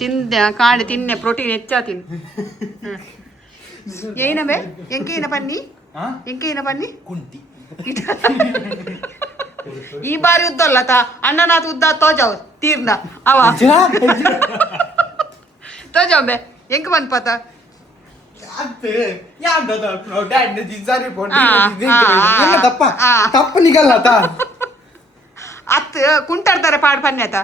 ತಿಂದ ಕಾಂಡೆ ತಿನ್ನೆ ಪ್ರೋಟೀನ್ ಹೆಚ್ಚಾ ತಿನ್ನು ಏನವೇ ಎಂಕೇನ ಪನ್ನಿ ಎಂಕೇನ ಪನ್ನಿ ಕುಂಟಿ ಈ ಬಾರಿ ಉದ್ದಲ್ಲ ತಾ ಅಣ್ಣನಾಥ ಉದ್ದ ತೋಜಾವ್ ತೀರ್ನ ಅವ ತೋಜಾಂಬೆ ಎಂಕ ಮನ್ಪತ ತಪ್ಪ ನಿಗಲ್ಲ ಅತ್ ಕುಂಟಾಡ್ತಾರೆ ಪಾಡ್ ಪನ್ಯತ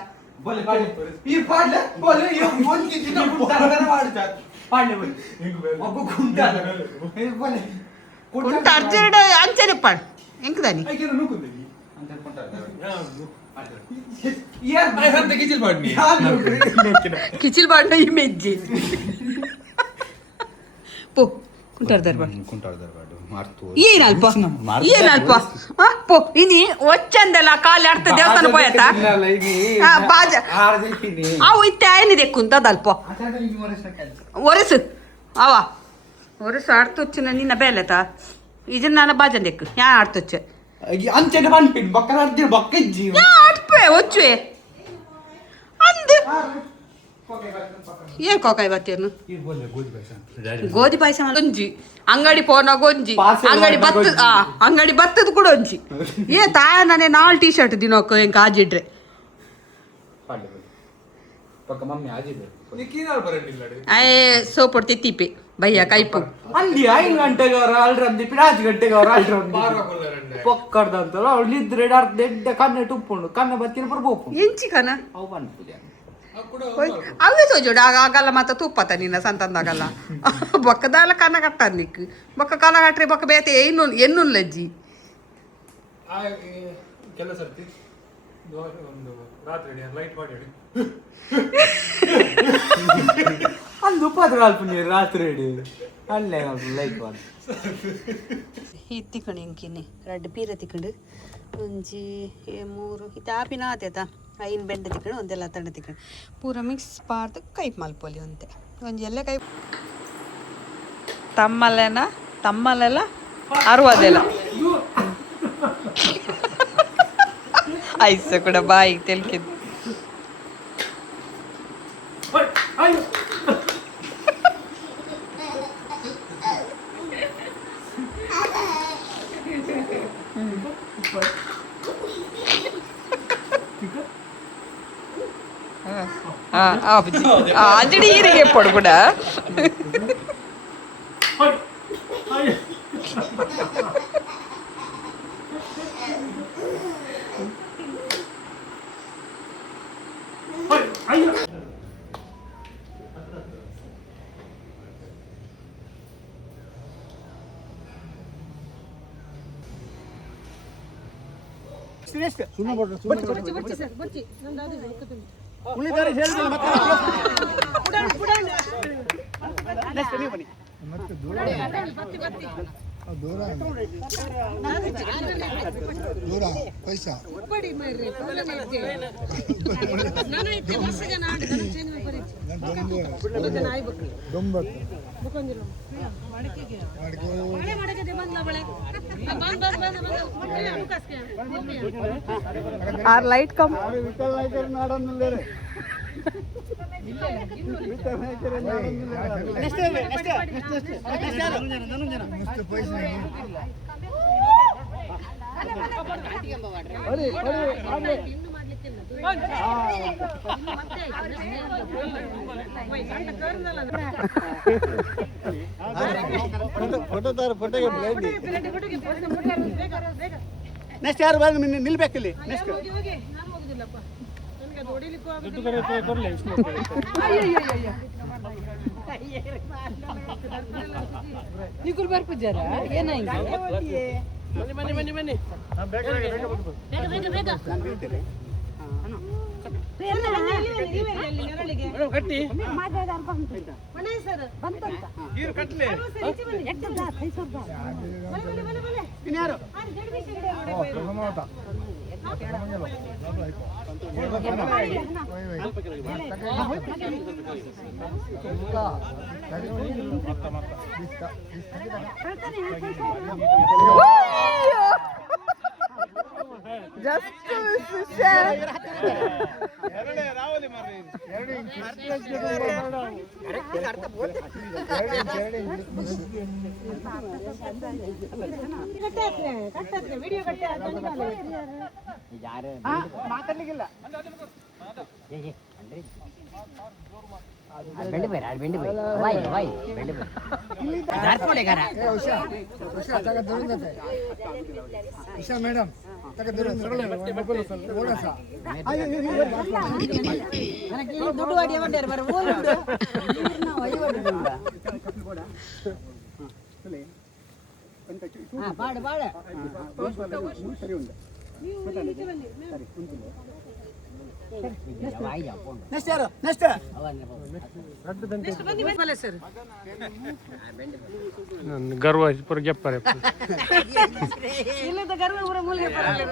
ಕುಂಟಾಡ್ಚಿಡ ಅಂಚನೆ ಪಾಡ್ ಎಂಕ ದಾನಿ ಕಿಚಿಲ್ ಬಾಡ್ನ ಈ ಮೆಜ್ಜಿ ಪೋ ಕುಂಟಾಡ್ತಾರೆ ಏನಲ್ಪ ಏನಲ್ಪ ಪೋ ಇನಿ ಒಚ್ಚಂದಲ್ಲ ಕಾಲಿ ಆಡ್ತ ದೇವಸ್ಥಾನ ಪೋಯತ ಬಾಜ ಅವು ಇತ್ತೆ ಏನಿದೆ ಕುಂತದಲ್ಪ ಒರೆಸು ಅವ ಒರೆಸು ಆಡ್ತೊಚ್ಚಿನ ನಿನ್ನ ಬೇಲೆತ ಇದನ್ನ ನಾನು ಬಾಜನ್ ದೆಕ್ಕು ಯಾ ಆಡ್ತೊಚ್ಚ ಅಂಚೆನೆ ಪನ್ಪಿನ್ ಬಕ್ಕನ ಅರ್ಜಿನ ಬಕ್ಕ ಜೀವ ಯಾ ಆಡ್ಪೆ ಒಚ್ಚುವೆ ಅಂದ್ ಏನ್ ಕೋಕಾಯಿ ಬತ್ತೇನು ಗೋಧಿ ಪಾಯಸ ಒಂಜಿ ಅಂಗಡಿ ಪೋನಾಗ ಒಂಜಿ ಅಂಗಡಿ ಬತ್ತದ ಕೂಡ ಒಂಜಿ ಏ ತಾಯ ನಾನೇ 4 ಟೀ ಶರ್ಟ್ ದಿನೋಕ ಹೆಂಗ್ ಆಜಿಡ್ರೆ ಸೋಪೊಡ್ ತೆತ್ತಿಪೆ ಭಯ್ಯ ಕೈಪು ಅಲ್ಲಿ 5 ಗಂಟೆಗೆ ಅವ್ರ ಅಲ್ರಂದಿ 5 ಗಂಟೆಗೆ ಅವ್ರ ಅಲ್ರಂದಿ ಪೊಕ್ಕಡ್ದಂತಲ್ಲ ಅವ್ಳು ಇದ್ರೆ ದೆಡ್ಡ ಕನ್ನೆ ತುಪ್ಪುಂಡು ಕನ್ನ ಬತ್ತಿನ ಬರ್ಬೋಪು ಎಂಚಿ ಕನ ಅವು ಬಂದ್ಪುಜ ಅವೇ ಸೋಜೋಡು ಆಗಲ್ಲ ಮಾತ ತುಪ್ಪತ ನಿನ್ನ ಸಂತಂದಾಗಲ್ಲ ಬೊಕ್ಕದಾಲ ಕನ್ನ ಕಟ್ಟ ನಿಕ್ ಬೊಕ್ಕ ಕಲ ಕಟ್ರೆ ಬೊಕ್ಕ ಬೇತೆ ಎನ್ನುಲ್ಲಜ್ಜಿ ಕೆಲ ಸರ್ತಿ ಒಂದು ರಾತ್ರಿ ಲೈಟ್ ಮಾಡಿ ಅಂದು ಉಪದ್ರ ಅಲ್ಪ ನೀರು ರಾತ್ರಿ ಅಲ್ಲೇ ಲೈಟ್ ಮಾಡಿ ಇತ್ತಿಕೊಂಡು ಇಂಕಿನಿ 2 ಪೀರ ತಿಕ್ಕೊಂಡು ಒಂಜಿ 3 ಇದು ಆಪಿನ ಆತೇತ 5 ಬೆಂಡೆ ತಿಕ್ಕೊಂಡು ಒಂದೆಲ್ಲ ತಂಡ ತಿಕ್ಕೊಂಡು ಪೂರ ಮಿಕ್ಸ್ ಪಾರ್ದು ಕೈಪ್ ಮಲ್ಪೊಲಿ ಒಂತೆ ಒಂಜಿ ಎಲ್ಲ ಕೈ ತಮ್ಮಲ್ಲೆಲ್ಲ 60 ಐಸ ಕೂಡ ಬಾಯಿ ತೆಲ್ಕಿದ್ದು ಅಂಜಡಿ ಈರಿಗೆ ಪಡು ಕೂಡ ದೂರ ಪೈಸಾ ಲೈಟ್ ಕಮ್ ನೆಕ್ಸ್ಟ್ ಯಾರು ಬಂದು ನಿಲ್ಬೇಕಿಲ್ಲಿ ನೆಕ್ಸ್ಟ್ ನಿಗುಲ್ ಬರ್ಪುಜಾರ ಏನಾಯ್ತು ಜಸ್ಟ್ ಶೇರ್. ಮಾತಾಡ್ಲಿಕ್ಕಿಲ್ಲ. उषा मैडम ಸರಿ ಉಂಟು. ನೆಕ್ಸ್ಟ್ ಯಾರು? ನೆಕ್ಸ್ಟ್ ಗರ್ವ ಪೂರ ಗೆಪ್ಪರೆ ಇಲ್ಲದ ಗರ್ವ ಊರ ಮೂಲಿಗೆ ಬರಲ್ಲ.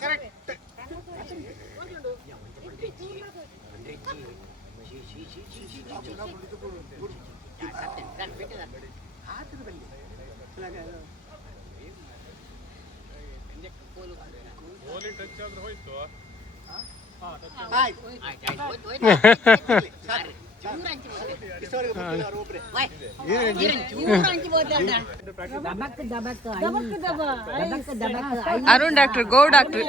ಕರೆಕ್ಟ್. ಅರುಣ್ ಡಾಕ್ಟರ್, ಗೋ ಡಾಕ್ಟರ್.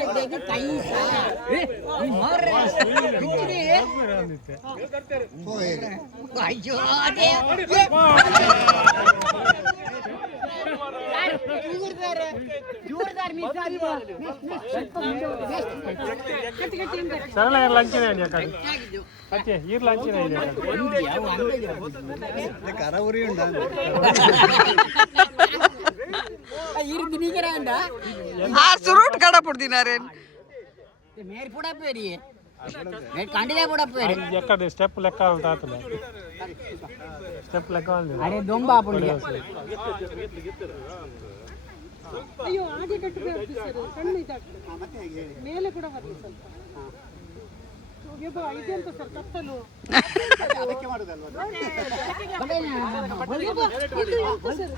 ಸರಳ ಲಂಚಿನ ಇದೆ ಅತ್ತೆ ಈರ್ ಲಂಚಿನ ಇದೆ ಕರ ಉರಿ ಉಂಡ ಆ ಸುರುಟ್ ಕಡ ಪುಡ್ದಿನಾರೆ ಮೇರ್ ಪುಡ ಪೇರಿ ಮೇರ್ ಕಾಂಡಿದೆ ಪುಡ ಪೇರಿ ಎಕ್ಕಡೆ ಸ್ಟೆಪ್ ಲೆಕ್ಕ ಅಂತ ಆತಲ್ಲ ಸ್ಟೆಪ್ ಲೆಕ್ಕ ಅಂದ್ರೆ ಅರೆ ದೊಂಬಾ ಪುಡಿ ಅಯ್ಯೋ ಹಾಗೆ ಕಟ್ಟಬೇಕು ಸರ್, ಕಣ್ಣು ಇದಾಗ್ತದೆ ಮೇಲೆ ಕೂಡ ಬರ್ತದೆ ಸ್ವಲ್ಪ. ಇದೆಂತ ಸರ್ ಕತ್ತಲು ಅದಕ್ಕೆ ಮಾಡುದಲ್ವಾ? ಇದು ಎಂತ ಸರ್?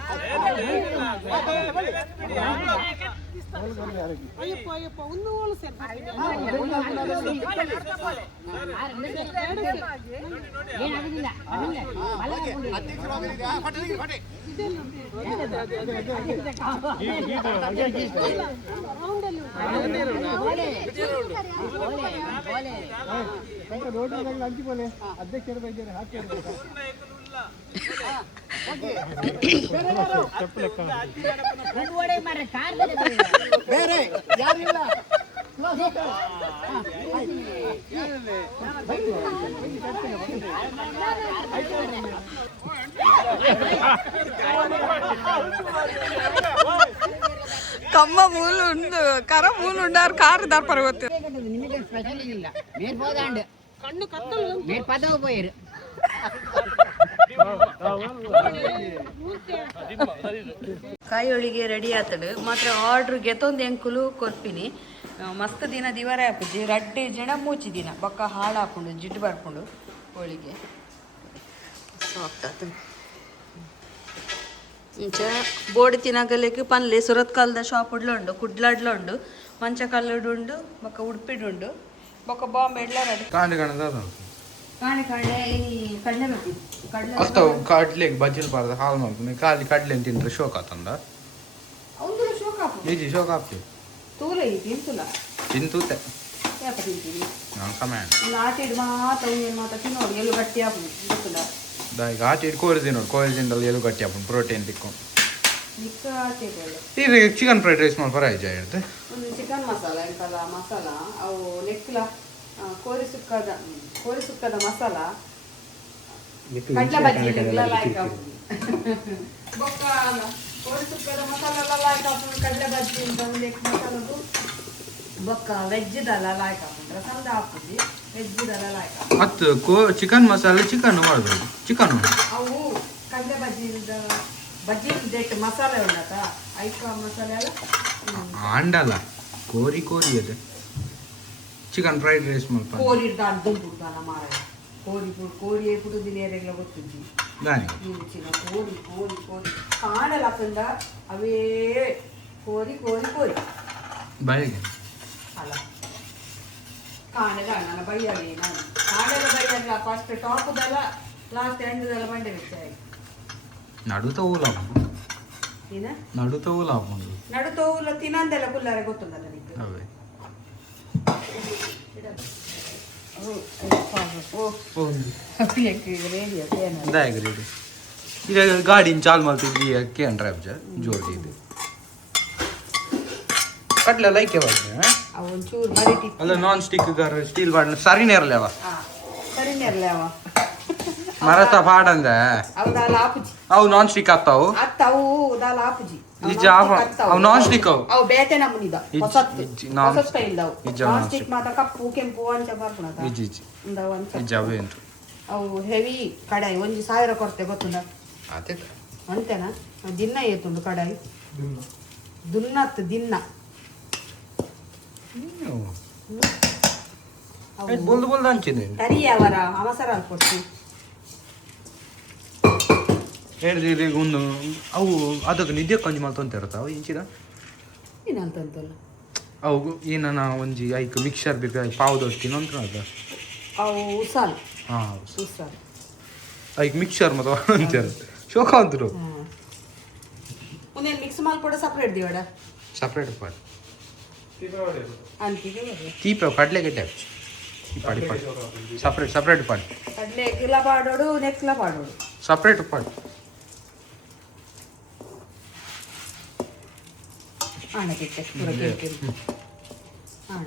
ಅಯ್ಯಪ್ಪ ಅಯ್ಯಪ್ಪ ಒಂದು ಓಳು ಸರ್ ಏನಾಗುದಿಲ್ಲ ಅಧ್ಯಕ್ಷರ ಬಗ್ಗೆ ಹಾಕಿ ಸ್ಟೆಪ್ ಲೆಕ್ಕ ಬೇರೆ ಯಾರಿಲ್ಲ. ಕಮ್ಮ ಮೂಲು ಉಂಡು ಕರ ಮೂಲು ಉಂಡಾರ್ ಕಾರ್ ದಾರ್ಪರ ಗೊತ್ತು. ನಿಮಗೆ ಸ್ಪೆಷಲ್ ಇಲ್ಲ ಮೇರ್ ಹೋದಾಂಡ್ ಕಣ್ಣು ಕತ್ತಲು ಮೇರ್ ಪದವು ಪೋಯಿರು ಕಾಯಿ ಹೋಳಿಗೆ ರೆಡಿ ಆತಡು ಮಾತ್ರ ಆರ್ಡ್ರ್ ಗೆತ್ತೊಂದು ಎಂಕುಲು ಕೊರ್ಪಿನಿ ಮಸ್ತ್ ದಿನ ದಿವರ ಹಾಪುಜಿ ರಡ್ಡೆ ಜನ ಮೂಚಿ ದಿನ ಬೊಕ್ಕ ಹಾಳು ಹಾಕೊಂಡು ಜಿಡ್ಡು ಬರ್ಕೊಂಡು ಹೋಳಿಗೆ ಸಾಫ್ಟ್ ಆತು ಇಂಚ ಬೋಡಿ ತಿನ್ನಗಲಿಕ್ಕೆ ಪನ್ಲೆ ಸುರತ್ ಕಾಲದ ಶಾಪ್ ಉಂಡು ಕುಡ್ಲಾಡ್ಲು ಮಂಚ ಕಲ್ಲಡು ಉಂಡು ಬೊಕ್ಕ ಉಡುಪಿಡುಂಡು ಬೊಕ್ಕ ಬಾಂಬೆ ಎಡ್ಲ ರೆಡಿ ಕಾಂಡೆ ಕಾಣೆ ಕಾಣೆ ಈ ಕಡಲೆ ಬೇಕು ಕಡಲೆ ಅಷ್ಟವು ಕಡ್ಲೆಗೆ ಬಜ್ಜಿಲ್ ಬಾರ್ದು ಹಾಲು ಮಾಡ್ತೀನಿ ಖಾಲಿ ಕಡ್ಲೆ ತಿಂದ್ರೆ ಶೋಕ್ ಆತಂದ ಒಂದು ಶೋಕ ಈಜಿ ಶೋಕ್ ಆಗ್ತಿ ತೂಲ ಐತಿ ಎಂತುಲ ತಿಂತೂತೆ ಯಾಪ ತಿಂತೀನಿ ನಾನು ಸಮಯ ಒಂದು ಆಟಿಡ್ ಮಾತ್ರ ತಿನ್ನೋಡು ಎಲ್ಲೂ ಗಟ್ಟಿ ಹಾಕುದು ಗೊತ್ತಲ್ಲ ಈಗ ಆಟಿ ಕೋಳಿ ತಿನ್ನೋಡು ಕೋಳಿ ತಿಂದಲ್ಲಿ ಎಲ್ಲಿ ಗಟ್ಟಿ ಹಾಕೊಂಡು ಪ್ರೋಟೀನ್ ತಿಕ್ಕೊಂಡು ಮಿಕ್ಕ ಆಟಿಡ್ ಈಗ ಚಿಕನ್ ಫ್ರೈಡ್ ರೈಸ್ ಮಾಡಿ ಫ್ರೈ ಇರುತ್ತೆ ಒಂದು ಚಿಕನ್ ಮಸಾಲ ಎಂಕಲ್ಲ ಮಸಾಲ ಅವು ನೆಕ್ಲ ಕೋರಿ ಸುಕ್ಕದ ಮಸಾಲ ಕಡ್ಲೆ ಬಜ್ಜಿ ಲಾಯ್ಕ್ ಬೊಕ್ಕ ಕೋರಿ ಸುಕ್ಕದ ಮಸಾಲ ಲಾಯ್ಕ್ ಹಾಕೊಂಡು ಕಡ್ಲೆ ಬಜ್ಜಿ ಅಂತ ಒಂದು ಮಸಾಲದು ಬೊಕ್ಕ ವೆಜ್ದಲ್ಲ ಲಾಯ್ಕ್ ಹಾಕೊಂಡ್ರೆ ಸಂದ ಹಾಕುದು ವೆಜ್ದಲ್ಲ ಲಾಯ್ಕ್ ಹಾಕುದು ಮತ್ತು ಚಿಕನ್ ಮಸಾಲೆ ಚಿಕನ್ ಮಾಡ್ಬೋದು ಚಿಕನ್ ಅವು ಕಡ್ಲೆ ಬಜ್ಜಿ ಬಜ್ಜಿ ದೆಟ್ ಮಸಾಲೆ ಉಂಡತ ಐಕ ಮಸಾಲೆ ಅಲ್ಲ ಆಂಡಲ್ಲ ಕೋರಿ ಅದು ಚಿಕನ್ ಫ್ರೈಡ್ ರೈಸ್ ಮಲ್ಪ ಕೋರಿ ದುಂಪುಡ್ತಾನ ಮಾರ ಕೋರಿ ಎప్పుడు ದಿನೇರೆಲ್ಲ ಗೊತ್ತಿದ್ದಿ దాని చిన్న కోరి కాడలకుండా అవే కోరి బయగా అలా కాడగా ನನ್ನ ಬೈಯಲ್ಲಿ ನಾನು ಕಾಡಲ ಬೈಯಲ್ಲ ಫಸ್ಟ್ ಟಾಪ್ ದಲ್ಲ ಲಾಸ್ಟ್ ಎಂಡ್ ದಲ್ಲ ಮಂಡೆ ಬಿಚ್ಚಾಯಿ ನಡುತೋವುಲ ತಿನ್ನಂದೆಲ್ಲ ಕುಲ್ಲಾರೆ ಗೊತ್ತುಂಟಲ್ಲ ನಿಮಗೆ ಅವೇ ಈಗ ಗಾಡಿನ ಚಾಲ್ ಮಾಡ್ತಿದ್ವಿ ಅಕ್ಕಿ ಅಂಡ್ರೆ ಜೋಡಿ ಇದು ಕಟ್ಲೆ ಲೈಕ್ ಒಂಚೂರು ಮರಿಟಿ ಅಲ್ಲ ನಾನ್ ಸ್ಟಿಕ್ ಗಾರ ಸ್ಟೀಲ್ ಬಾಡ್ ಸರಿನೇ ಇರಲಿ ಅವ ಮರತ ಪಾಡಂದ ಅವು ನಾನ್ ಸ್ಟಿಕ್ ಆಗ್ತಾವು ನಿಜ ಅವು ನಾನ್ ಸ್ಟಿಕ್ ಅವು ಬೇತೆ ನಮ್ಮನಿದ ಹೊಸ ಸ್ಟೈಲ್ ನಾನ್ ಸ್ಟಿಕ್ ಮಾತ್ರ ಕಪ್ಪು ಕೆಂಪು ಅಂಚ ಬರ್ಪುಣ ಅವು ಹೆವಿ ಕಡಾಯಿ 1,000 ಕೊಡ್ತೆ ಗೊತ್ತುಂಡ ಅಂತೆನಾ ದಿನ ಏತುಂಡು ಕಡಾಯಿ ದುನ್ನತ್ ದಿನ ಬೋಲ್ದು ಅಂಚಿದೆ ತರಿಯವರ ಅವಸರ ಕೊಡ್ತಿ ಹೇಳಿದ್ರೆ ಒಂದು ಅವು ಅದಕ್ಕೆ ನಿದ್ದೆ ಕಂಜಿ ಮಲ್ತೊಂತ ಇರ್ತಾವ ಇಂಚಿದ ಏನಂತಂತಲ್ಲ ಅವು ಏನನ ಒಂಜಿ ಐಕ್ ಮಿಕ್ಸರ್ ಬೇಕು ಪಾವ್ ದೊಡ್ತಿನ ಅಂತ ಅದ ಅವು ಉಸಾಲ್ ಹಾಂ ಉಸಾಲ್ ಐಕ್ ಮಿಕ್ಸರ್ ಮತ್ತು ಅಂತಾರ ಶೋಕ ಅಂತರು ಒಂದೇನು ಮಿಕ್ಸ್ ಮಾಡಿ ಕೂಡ ಸಪ್ರೇಟ್ ದಿವಡ ಸಪ್ರೇಟ್ ಪಾಡಿ ಅಂತಿಗೆ ತೀಪ ಕಡ್ಲೆ ಗಡ್ಡೆ ಪಾಡಿ ಸಪ್ರೇಟ್ ಪಾಡಿ ಕಡ್ಲೆ ಕಿಲ ಪಾಡೋಡು ನೆಕ್ಲ ಪಾಡೋಡು ಸಪ್ರೇಟ್ ಪಾಡಿ ಆಣಕ್ಕೆ ಪೂರ ಕೇಳ್ತೀನಿ ಹಾಂ